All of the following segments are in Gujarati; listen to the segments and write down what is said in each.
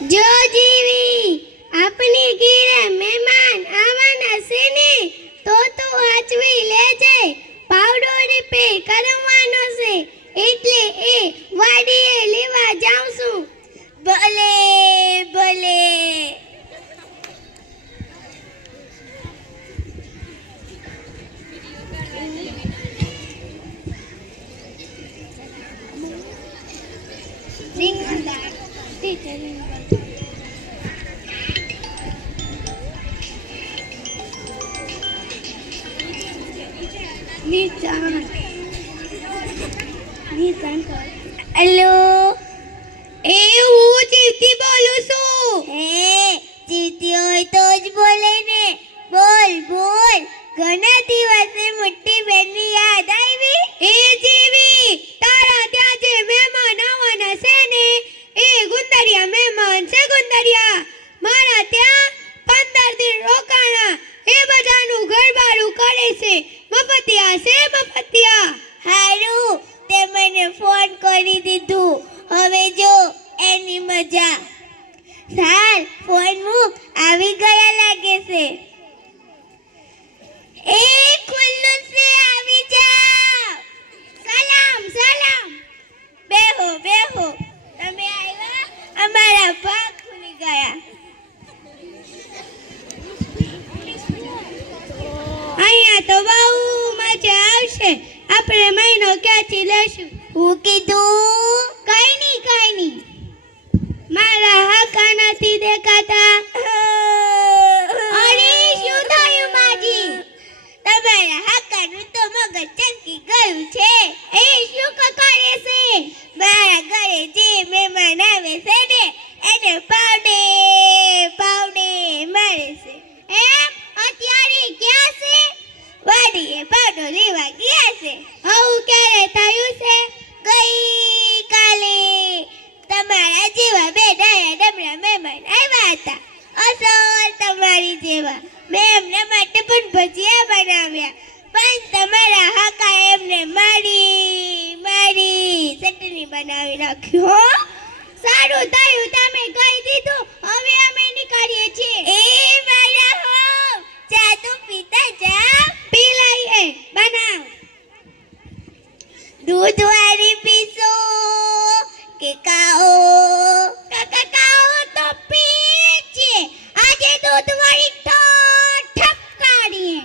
જો જીવી આપની ઘીરે મહેમાન આવવાના છે ને તો તું હાચવી લેજે. પાવડો રિપેર કરવાનો છે એટલે એ વાડીએ લેવા જાઉં છું. ભલે ભલે. હેલો, એ હું જીવતી બોલું છું. હે, જીવતી હોય તો જ બોલે ને. બોલ બોલ. ઘણા દિવસે મોટી બેનની યાદ આવી. એ જીવી તારા ત્યાં જે મહેમાન આવવાના છે ને એ ગુંદરિયા મહેમાન છે. ગુંદરિયા મારા ત્યાં 15 દિન રોકાણા. એ બધાનું ઘરબારું કરે છે. મફતિયા છે મફતિયા. હારું તે મને ફોન કરી દીધું. હવે જો એની મજા. સાલ ફોન મૂક, આવી ગયા લાગે છે. એ ખુલ્લું છે, આવી જાઓ. સલામ સલામ. બેહો બેહો. તમે આવ્યા, અમારા ભાગ ખુલી ગયા. અહીંયા તો બહુ મજા આવશે. આપણે મહિનો ક્યાંથી લેશું? હું કીધું કઈ નહીં. મારા હાકા નથી દેખાતા. અરે શું થયું માજી? તમારા હાકાનું તો મગજ ચમકી ગયું છે. એ શું કરે છે? મારા ઘરે જે મહેમાન આવે છે ને એને પાવડે મારે છે. એમ અત્યારે ક્યાં છે? વાડીએ પાવડો લેવા ગયા છે. આવું ક્યારે થયું છે? ગઈ કાલે તમારા જેવા બે ડાયા ડમરા મહેમાન આવ્યા હતા. અસલ તમારી જેવા. મેં એમના માટે પણ ભજીયા બનાવ્યા, પણ તમારા હાકા એમને મારી ચટણી બનાવી નાખ્યો. સારું થયું તમે કહી દીધું. હવે અમે નીકળીએ છીએ. એ મારા હો, ચા તો પીતા જા. પી લઈએ. બનાવ. दूध वाली पीसो के काओ तो पीछे आजे दूध वाली ठपकारिए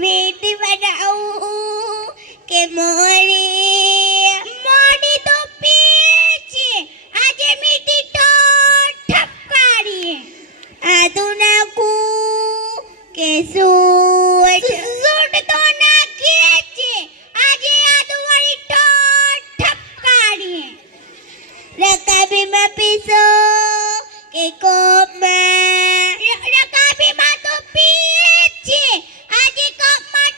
मीठी बनाऊं के मोड़ी तो पीछे आजे मीठी ठपकारिए आदू नाकू के सूट तो ना खींचे आजे आदू वाली ठपकारिए रकाबी में पीसो के कोप में रकाबी में तो पीछे आजे कोप में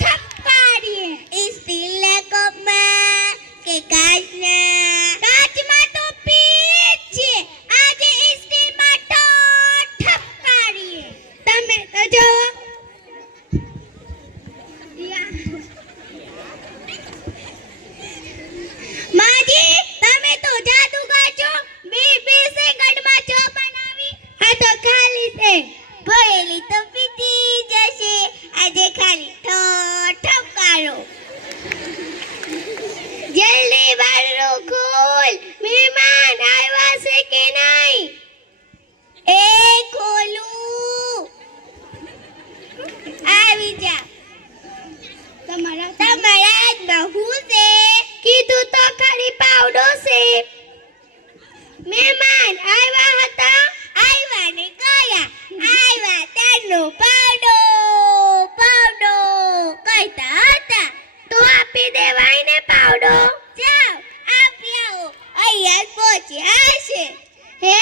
ठपकारिए स्टील कोप में के कांच में तो पीछे आजे स्टील में ठपकारिए तमे तो जो માજી તમે તો જાદુગર છો. 20 સેકન્ડમાં ચો બનાવી. આ તો ખાલી છે. ભરેલી તો પીતી જશે. આજે ખાલી ઠપકારો. જલ્દી બારણું ખોલ. મહેમાન આવ્યા છે કે નહીં? એ ખોલું. આવી જા. તમારા હાથમાં હું છે? કીધું તો ખરી પાવડો છે. મહેમાન આવ્યા હતા. આવ્યા ને ગયા. આવ્યા તેનો પાવડો કહેતા હતા. તો આપી દેવાય ને પાવડો. જાઓ આપી આવો. અહીંયા પહોંચ્યા હશે. હે